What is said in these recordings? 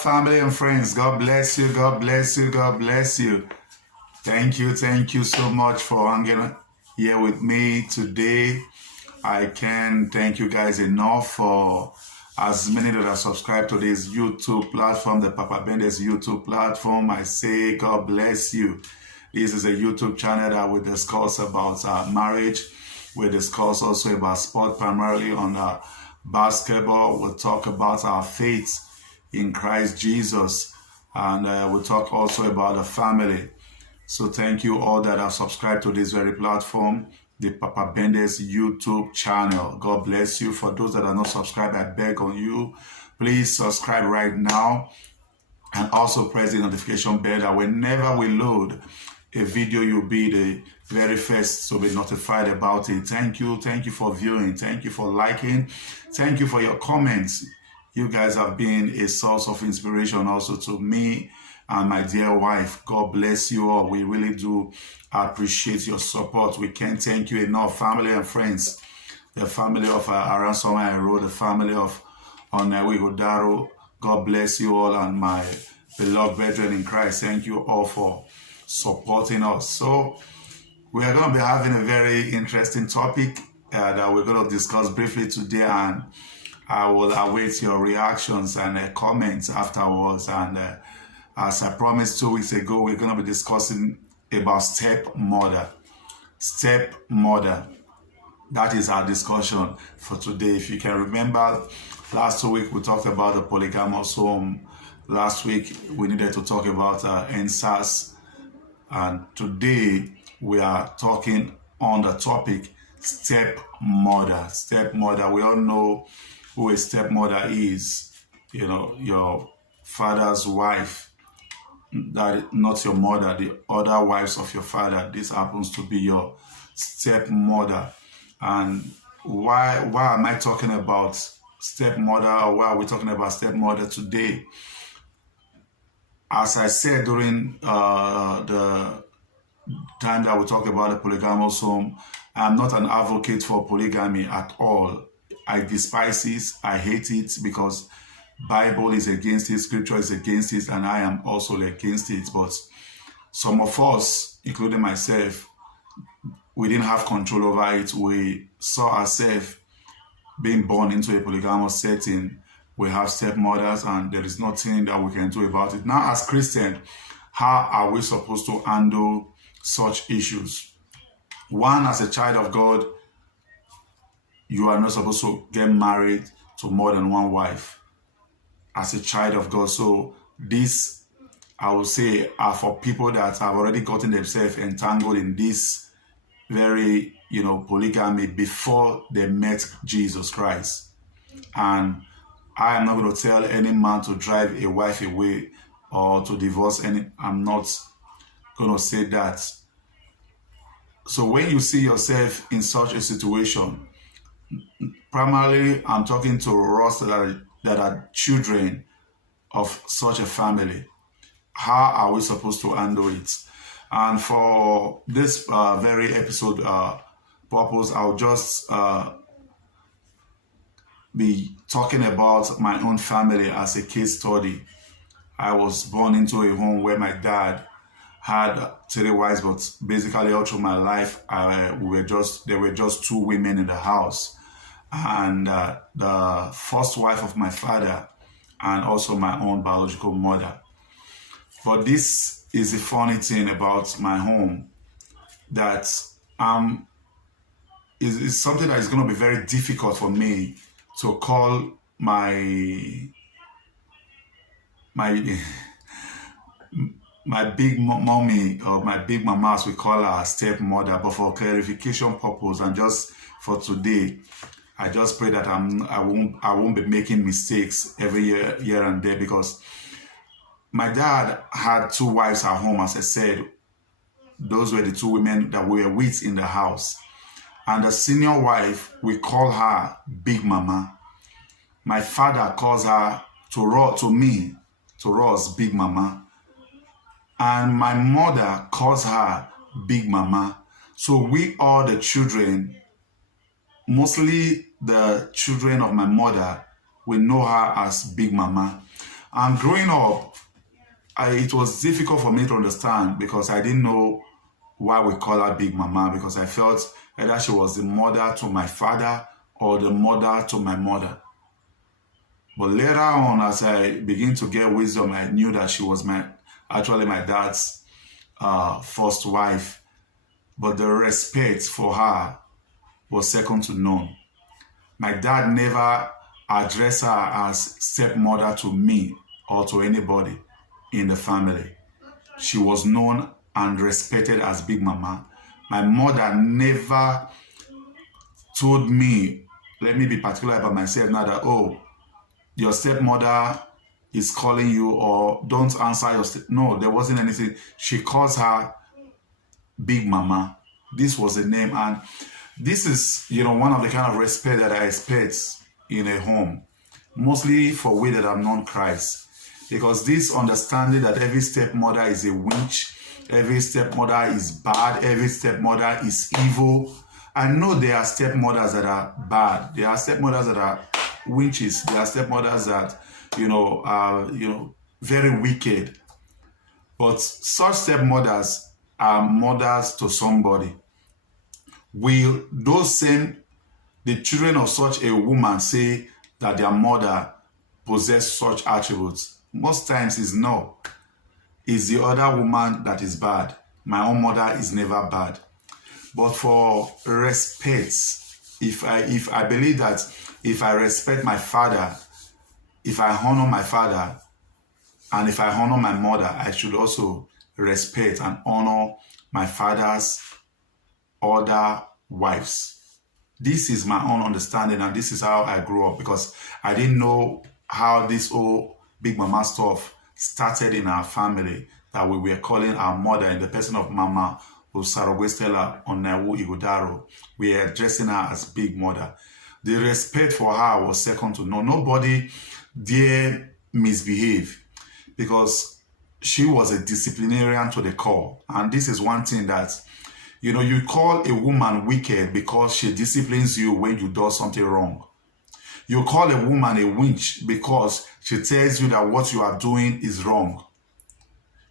family and friends. God bless you. God bless you. God bless you. Thank you. Thank you so much for hanging here with me today. I can't thank you guys enough for as many that are subscribed to this YouTube platform, the Papa Bendes YouTube platform. I say God bless you. This is a YouTube channel that we discuss about marriage. We discuss also about sport, primarily on basketball. We'll talk about our faith in Christ Jesus, and we'll talk also about the family. So thank you all that have subscribed to this very platform, the Papa Bendes YouTube channel. God bless you. For those that are not subscribed, I beg on you, please subscribe right now and also press the notification bell that whenever we load a video, you'll be the very first to be notified about it. Thank you. Thank you for viewing. Thank you for liking. Thank you for your comments. You guys have been a source of inspiration also to me and my dear wife. God bless you all. We really do appreciate your support. We can't thank you enough, family and friends. The family of Aransoma Ero, the family of Onewi Godaro. God bless you all, and my beloved brethren in Christ. Thank you all for supporting us. So we are going to be having a very interesting topic that we're going to discuss briefly today, and I will await your reactions and comments afterwards. And as I promised 2 weeks ago, we're going to be discussing about stepmother. Stepmother. That is our discussion for today. If you can remember, last week we talked about the polygamous home. Last week we needed to talk about NSAS. And today we are talking on the topic stepmother. Stepmother. We all know who a stepmother is. You know, your father's wife. That not your mother, the other wives of your father. This happens to be your stepmother. And why am I talking about stepmother, or why are we talking about stepmother today? As I said during the time that we talk about the polygamous home, I'm not an advocate for polygamy at all. I despise it, I hate it, because Bible is against it, Scripture is against it, and I am also against it. But some of us, including myself, we didn't have control over it. We saw ourselves being born into a polygamous setting. We have stepmothers, and there is nothing that we can do about it. Now, as Christians, how are we supposed to handle such issues? One, as a child of God, you are not supposed to get married to more than one wife as a child of God. So this, I would say, are for people that have already gotten themselves entangled in this very, polygamy before they met Jesus Christ. And I am not going to tell any man to drive a wife away or to divorce any. I'm not going to say that. So when you see yourself in such a situation, primarily I'm talking to us that are children of such a family. How are we supposed to handle it? And for this very episode purpose, I'll just be talking about my own family as a case study. I was born into a home where my dad had 3 wives, but basically all through my life, there were just 2 women in the house. And the first wife of my father, and also my own biological mother. But this is the funny thing about my home, that is something that is going to be very difficult for me to call my big mommy, or my big mama, as we call her, stepmother. But for clarification purpose and just for today, I just pray that I won't be making mistakes every year and there, because my dad had 2 wives at home. As I said, those were the 2 women that we were with in the house. And the senior wife, we call her Big Mama. My father calls her to us, Big Mama. And my mother calls her Big Mama. So we are the children, mostly the children of my mother, we know her as Big Mama. And growing up, it was difficult for me to understand because I didn't know why we call her Big Mama, because I felt either she was the mother to my father or the mother to my mother. But later on, as I began to get wisdom, I knew that she was actually my dad's first wife. But the respect for her was second to none. My dad never addressed her as stepmother to me or to anybody in the family. She was known and respected as Big Mama. My mother never told me, let me be particular about myself now, that, oh, your stepmother is calling you, or don't answer your no, there wasn't anything. She calls her Big Mama. This was the name, and this is, one of the kind of respect that I expect in a home, mostly for we that have known Christ, because this understanding that every stepmother is a witch, every stepmother is bad, every stepmother is evil. I know there are stepmothers that are bad. There are stepmothers that are witches. There are stepmothers that, are, very wicked. But such stepmothers are mothers to somebody. Will the children of such a woman say that their mother possess such attributes? Most times it's no. It's the other woman that is bad. My own mother is never bad. But for respect, if I believe that if I respect my father, if I honor my father, and if I honor my mother, I should also respect and honor my father's other wives. This is my own understanding, and this is how I grew up, because I didn't know how this whole Big Mama stuff started in our family, that we were calling our mother in the person of Mama Osarogwe-Stella Onewu Ighodaro. We are addressing her as Big Mother. The respect for her was second to none. Nobody dare misbehave, because she was a disciplinarian to the core. And this is one thing that, you call a woman wicked because she disciplines you when you do something wrong. You call a woman a witch because she tells you that what you are doing is wrong.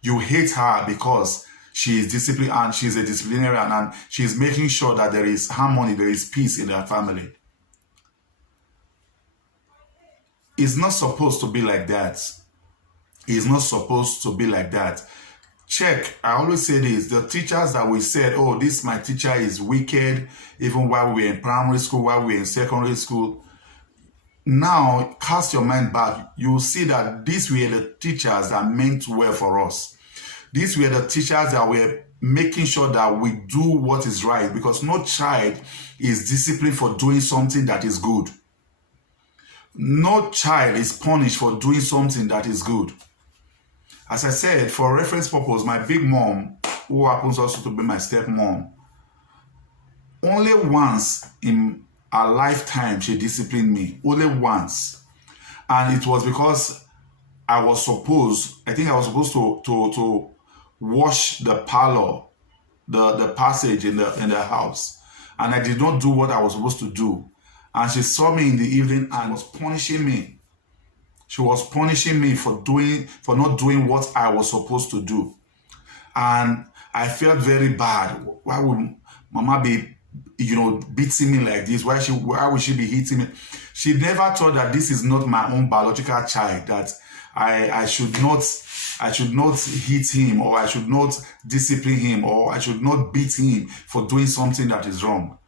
You hate her because she is disciplined, and she's a disciplinarian, and she's making sure that there is harmony, there is peace in their family. It's not supposed to be like that. It's not supposed to be like that. Check, I always say this, the teachers that we said, oh, this my teacher is wicked, even while we were in primary school, while we were in secondary school. Now, cast your mind back. You will see that these were the teachers that meant well for us. These were the teachers that were making sure that we do what is right, because no child is disciplined for doing something that is good. No child is punished for doing something that is good. As I said, for reference purpose, my big mom, who happens also to be my stepmom, only once in her lifetime she disciplined me. Only once. And it was because I was supposed to wash the parlor, the passage in the house. And I did not do what I was supposed to do. And she saw me in the evening and was punishing me. She was punishing me for not doing what I was supposed to do. And I felt very bad. Why would Mama be, beating me like this? Why would she be hitting me? She never thought that this is not my own biological child, that I should not hit him, or I should not discipline him, or I should not beat him for doing something that is wrong.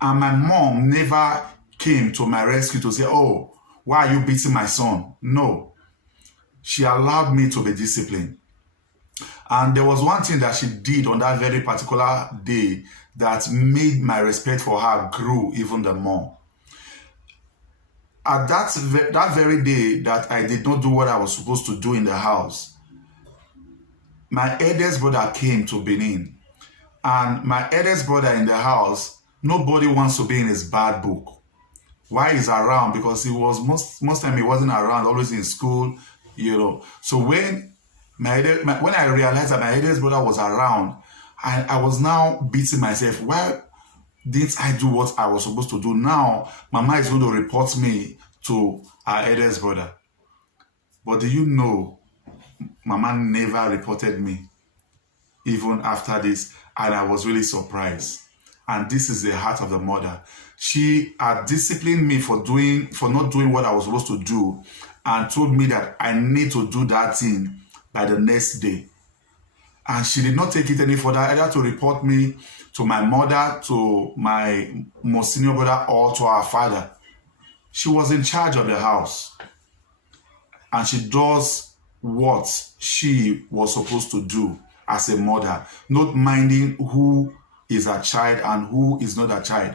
And my mom never came to my rescue to say, oh, why are you beating my son? No. She allowed me to be disciplined. And there was one thing that she did on that very particular day that made my respect for her grow even the more. At that very day that I did not do what I was supposed to do in the house, my eldest brother came to Benin. And my eldest brother in the house, nobody wants to be in his bad book. Why he's around? Because he was most time he wasn't around, always in school, So when I realized that my eldest brother was around, I was now beating myself. Why didn't I do what I was supposed to do? Now, Mama is going to report me to our eldest brother. But do you know, Mama never reported me even after this, and I was really surprised. And this is the heart of the mother. She had disciplined me for not doing what I was supposed to do, and told me that I need to do that thing by the next day. And she did not take it any further, either to report me to my mother, to my most senior brother, or to our father. She was in charge of the house, and she does what she was supposed to do as a mother, not minding who is a child and who is not a child.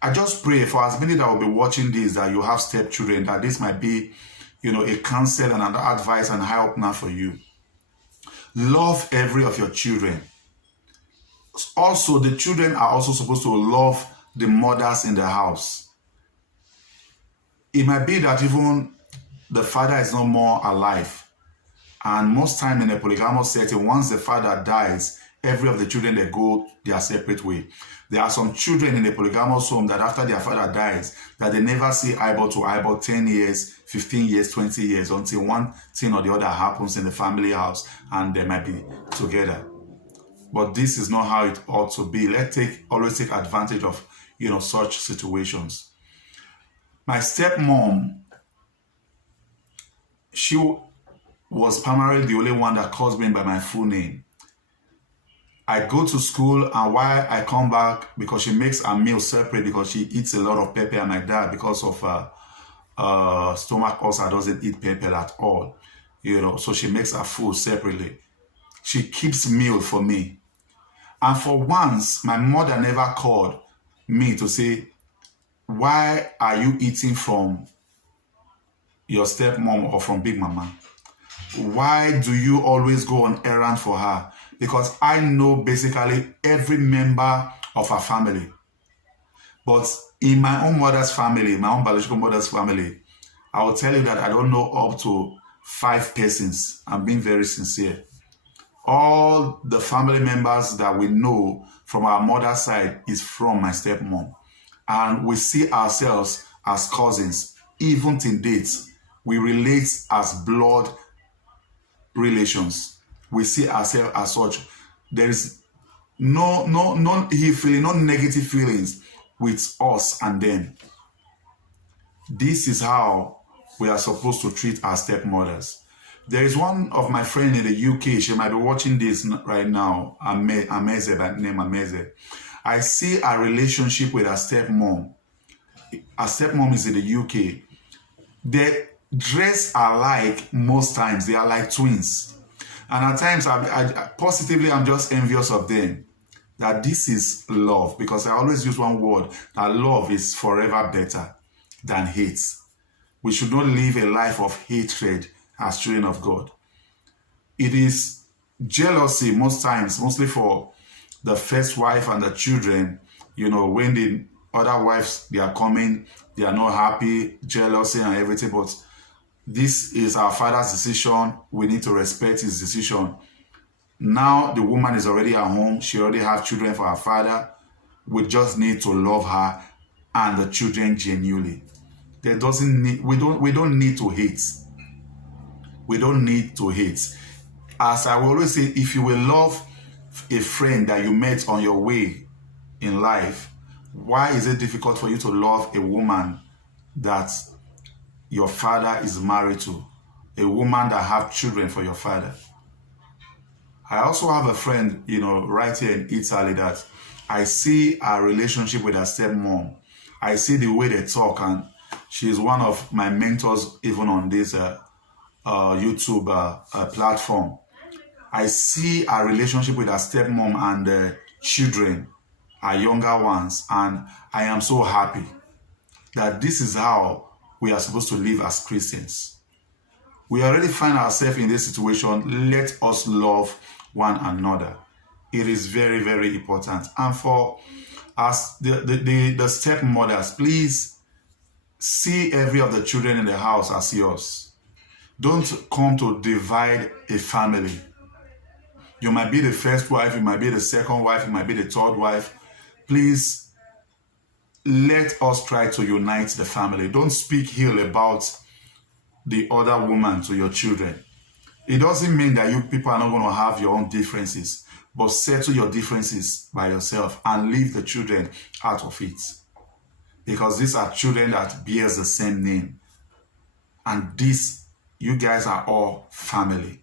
I just pray for as many that will be watching this, that you have stepchildren, that this might be, a counsel and an advice and help now for you. Love every of your children. Also, the children are also supposed to love the mothers in the house. It might be that even the father is no more alive. And most time in a polygamous setting, once the father dies, every of the children, they go their separate way. There are some children in a polygamous home that after their father dies, that they never see eyeball to eyeball 10 years, 15 years, 20 years, until one thing or the other happens in the family house and they might be together. But this is not how it ought to be. Let's always take advantage of, such situations. My stepmom, she was primarily the only one that calls me by my full name. I go to school, and while I come back, because she makes a meal separate, because she eats a lot of pepper, and my dad, because of stomach ulcer, doesn't eat pepper at all. So she makes her food separately. She keeps meal for me. And for once, my mother never called me to say, why are you eating from your stepmom or from Big Mama? Why do you always go on errand for her? Because I know basically every member of her family. But in my own mother's family, my own biological mother's family, I will tell you that I don't know up to 5 persons. I'm being very sincere. All the family members that we know from our mother's side is from my stepmom. And we see ourselves as cousins, even till date. We relate as blood relations. We see ourselves as such. There is no negative feelings with us and them. This is how we are supposed to treat our stepmothers. There is one of my friends in the UK. She might be watching this right now. Ameze, by name Ameze. I see a relationship with her stepmom. Her stepmom is in the UK. They dress alike most times. They are like twins. And at times, I'm just envious of them. That this is love. Because I always use one word, that love is forever better than hate. We should not live a life of hatred as children of God. It is jealousy most times, mostly for the first wife and the children. When the other wives, they are coming, they are not happy, jealousy and everything. But this is our father's decision. We need to respect his decision. Now the woman is already at home. She already has children for her father. We just need to love her and the children genuinely. We don't need to hate. We don't need to hate. As I will always say, if you will love a friend that you met on your way in life, why is it difficult for you to love a woman that your father is married to? A woman that have children for your father? I also have a friend, right here in Italy, that I see a relationship with her stepmom. I see the way they talk, and she is one of my mentors even on this YouTube platform. I see a relationship with her stepmom and the children, her younger ones, and I am so happy that this is how we are supposed to live as Christians. We already find ourselves in this situation. Let us love one another. It is very, very important. And for us, the stepmothers, please see every of the children in the house as yours. Don't come to divide a family. You might be the first wife, you might be the second wife, you might be the third wife. Please, let us try to unite the family. Don't speak ill about the other woman to your children. It doesn't mean that you people are not going to have your own differences, but settle your differences by yourself and leave the children out of it. Because these are children that bears the same name. And this, you guys are all family.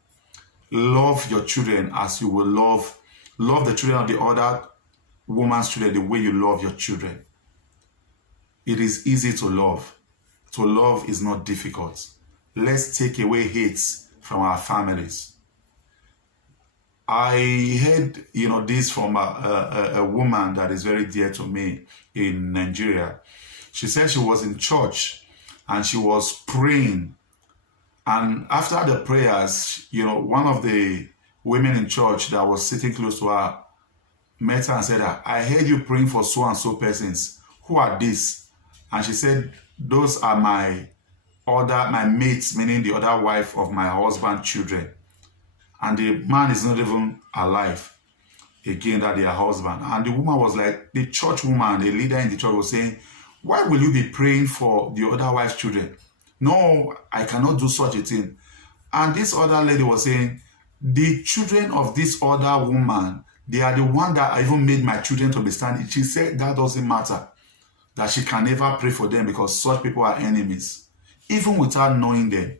Love your children as you will love the children of the other woman's children the way you love your children. It is easy to love. To love is not difficult. Let's take away hate from our families. I heard, this from a woman that is very dear to me in Nigeria. She said she was in church and she was praying. And after the prayers, one of the women in church that was sitting close to her met her and said, I heard you praying for so and so persons. Who are these? And she said, those are my mates, meaning the other wife of my husband's children. And the man is not even alive again, that their husband. And the woman was like, the church woman, the leader in the church was saying, why will you be praying for the other wife's children? No, I cannot do such a thing. And this other lady was saying, the children of this other woman, they are the one that even made my children to be standing. She said that doesn't matter, that she can never pray for them because such people are enemies, even without knowing them.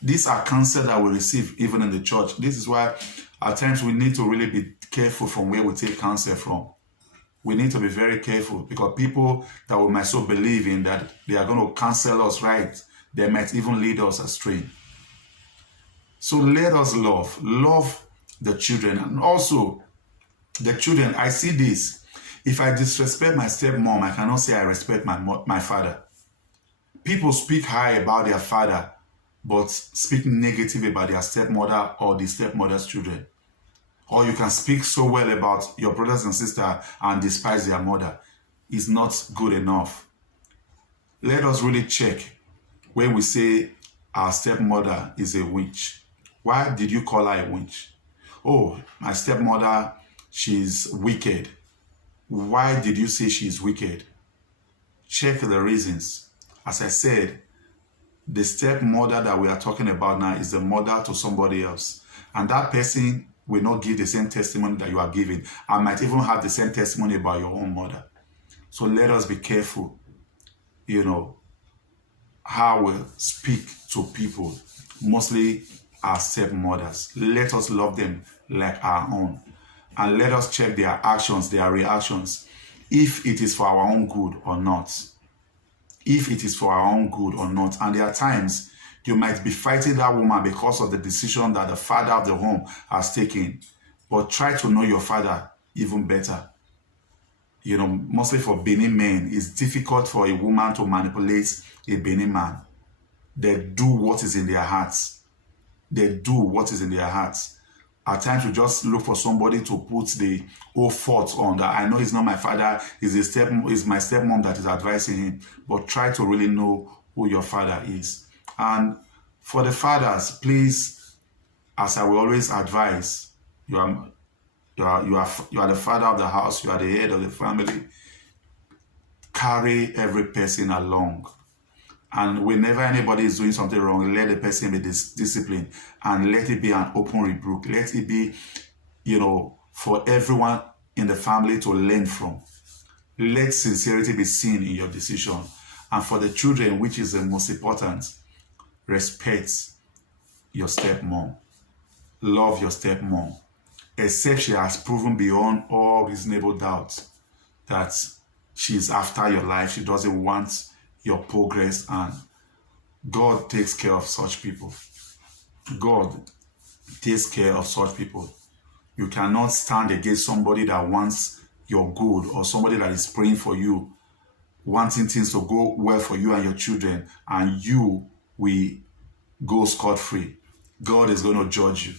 These are counsel that we receive even in the church. This is why at times we need to really be careful from where we take counsel from. We need to be very careful because people that we might so believe in that they are going to counsel us right, they might even lead us astray. So let us love the children. And also the children, I see this. If I disrespect my stepmom, I cannot say I respect my father. People speak high about their father, but speak negative about their stepmother or the stepmother's children. Or you can speak so well about your brothers and sisters and despise their mother. It's not good enough. Let us really check when we say our stepmother is a witch. Why did you call her a witch? Oh, my stepmother, she's wicked. Why did you say she's wicked? Check the reasons. As I said, the stepmother that we are talking about now is the mother to somebody else. And that person will not give the same testimony that you are giving. I might even have the same testimony about your own mother. So let us be careful, how we speak to people, mostly our stepmothers. Let us love them like our own. And let us check their actions, their reactions, if it is for our own good or not. If it is for our own good or not. And there are times you might be fighting that woman because of the decision that the father of the home has taken. But try to know your father even better. Mostly for Benin men, it's difficult for a woman to manipulate a Benin man. They do what is in their hearts. They do what is in their hearts. At times, you just look for somebody to put the whole fault on. That I know it's not my father, it's my stepmom that is advising him. But try to really know who your father is. And for the fathers, please, as I will always advise, you are the father of the house, you are the head of the family. Carry every person along. And whenever anybody is doing something wrong, let the person be disciplined and let it be an open rebuke. Let it be, for everyone in the family to learn from. Let sincerity be seen in your decision. And for the children, which is the most important, respect your stepmom. Love your stepmom. Except she has proven beyond all reasonable doubt that she's after your life. She doesn't want your progress, and God takes care of such people. God takes care of such people. You cannot stand against somebody that wants your good or somebody that is praying for you, wanting things to go well for you and your children, and you will go scot-free. God is going to judge you.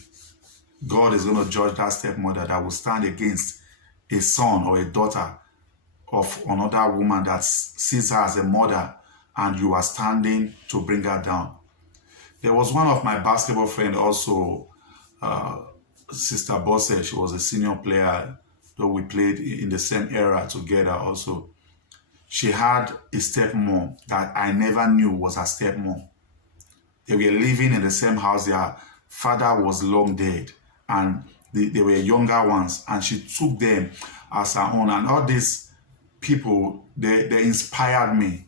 God is going to judge that stepmother that will stand against a son or a daughter of another woman that sees her as a mother, and you are standing to bring her down. There was one of my basketball friends also, Sister Bosse. She was a senior player, though we played in the same era together also. She had a stepmom that I never knew was her stepmom. They were living in the same house. Their father was long dead, and they were younger ones, and she took them as her own. And all these people, they inspired me.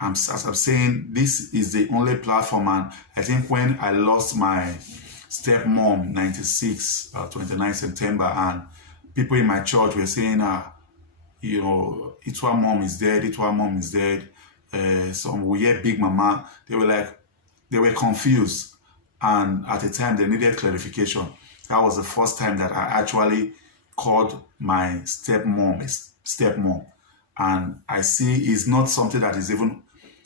As I'm saying, this is the only platform. And I think when I lost my stepmom, 96, 29 September, and people in my church were saying, you know, Itwa mom is dead, Itwa mom is dead. Some we hear Big Mama. They were confused. And at the time, they needed clarification. That was the first time that I actually called my stepmom. And I see it's not something that is even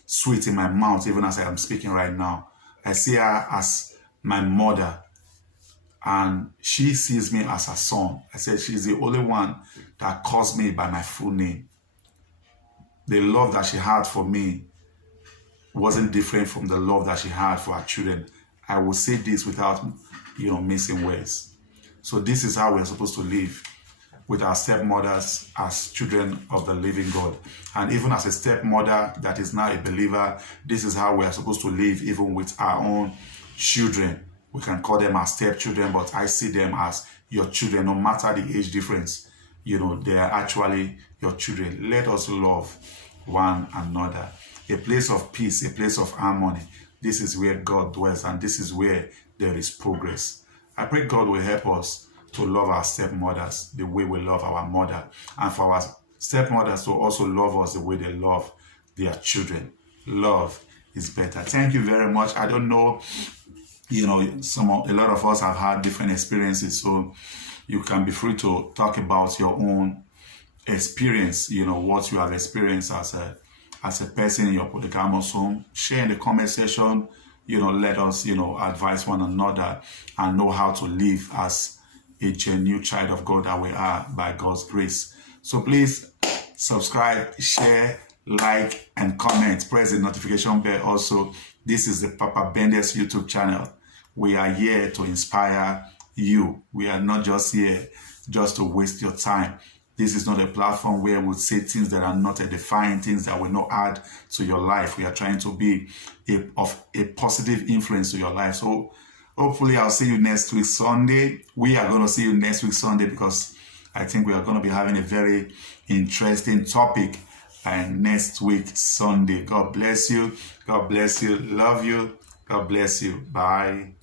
sweet in my mouth, even as I am speaking right now. I see her as my mother, and she sees me as her son. I said she's the only one that calls me by my full name. The love that she had for me wasn't different from the love that she had for her children. I will say this without, you know, missing words. So this is how we're supposed to live with our stepmothers as children of the living God. And even as a stepmother that is now a believer, this is how we are supposed to live even with our own children. We can call them our stepchildren, but I see them as your children, no matter the age difference. You know, they are actually your children. Let us love one another. A place of peace, a place of harmony. This is where God dwells, and this is where there is progress. I pray God will help us to love our stepmothers the way we love our mother, and for our stepmothers to also love us the way they love their children. Love is better. Thank you very much. I don't know, you know, a lot of us have had different experiences, so you can be free to talk about your own experience, you know, what you have experienced as a person in your polygamous home. Share in the comment section, you know, let us, you know, advise one another and know how to live as a genuine child of God that we are by God's grace. So please subscribe, share, like, and comment. Press the notification bell also. This is the Papa Bendes YouTube channel. We are here to inspire you. We are not just here just to waste your time. This is not a platform where we'll say things that are not edifying, things that will not add to your life. We are trying to be of a positive influence to your life. So hopefully I'll see you next week Sunday. We are going to see you next week Sunday because I think we are going to be having a very interesting topic next week Sunday. God bless you. God bless you. Love you. God bless you. Bye.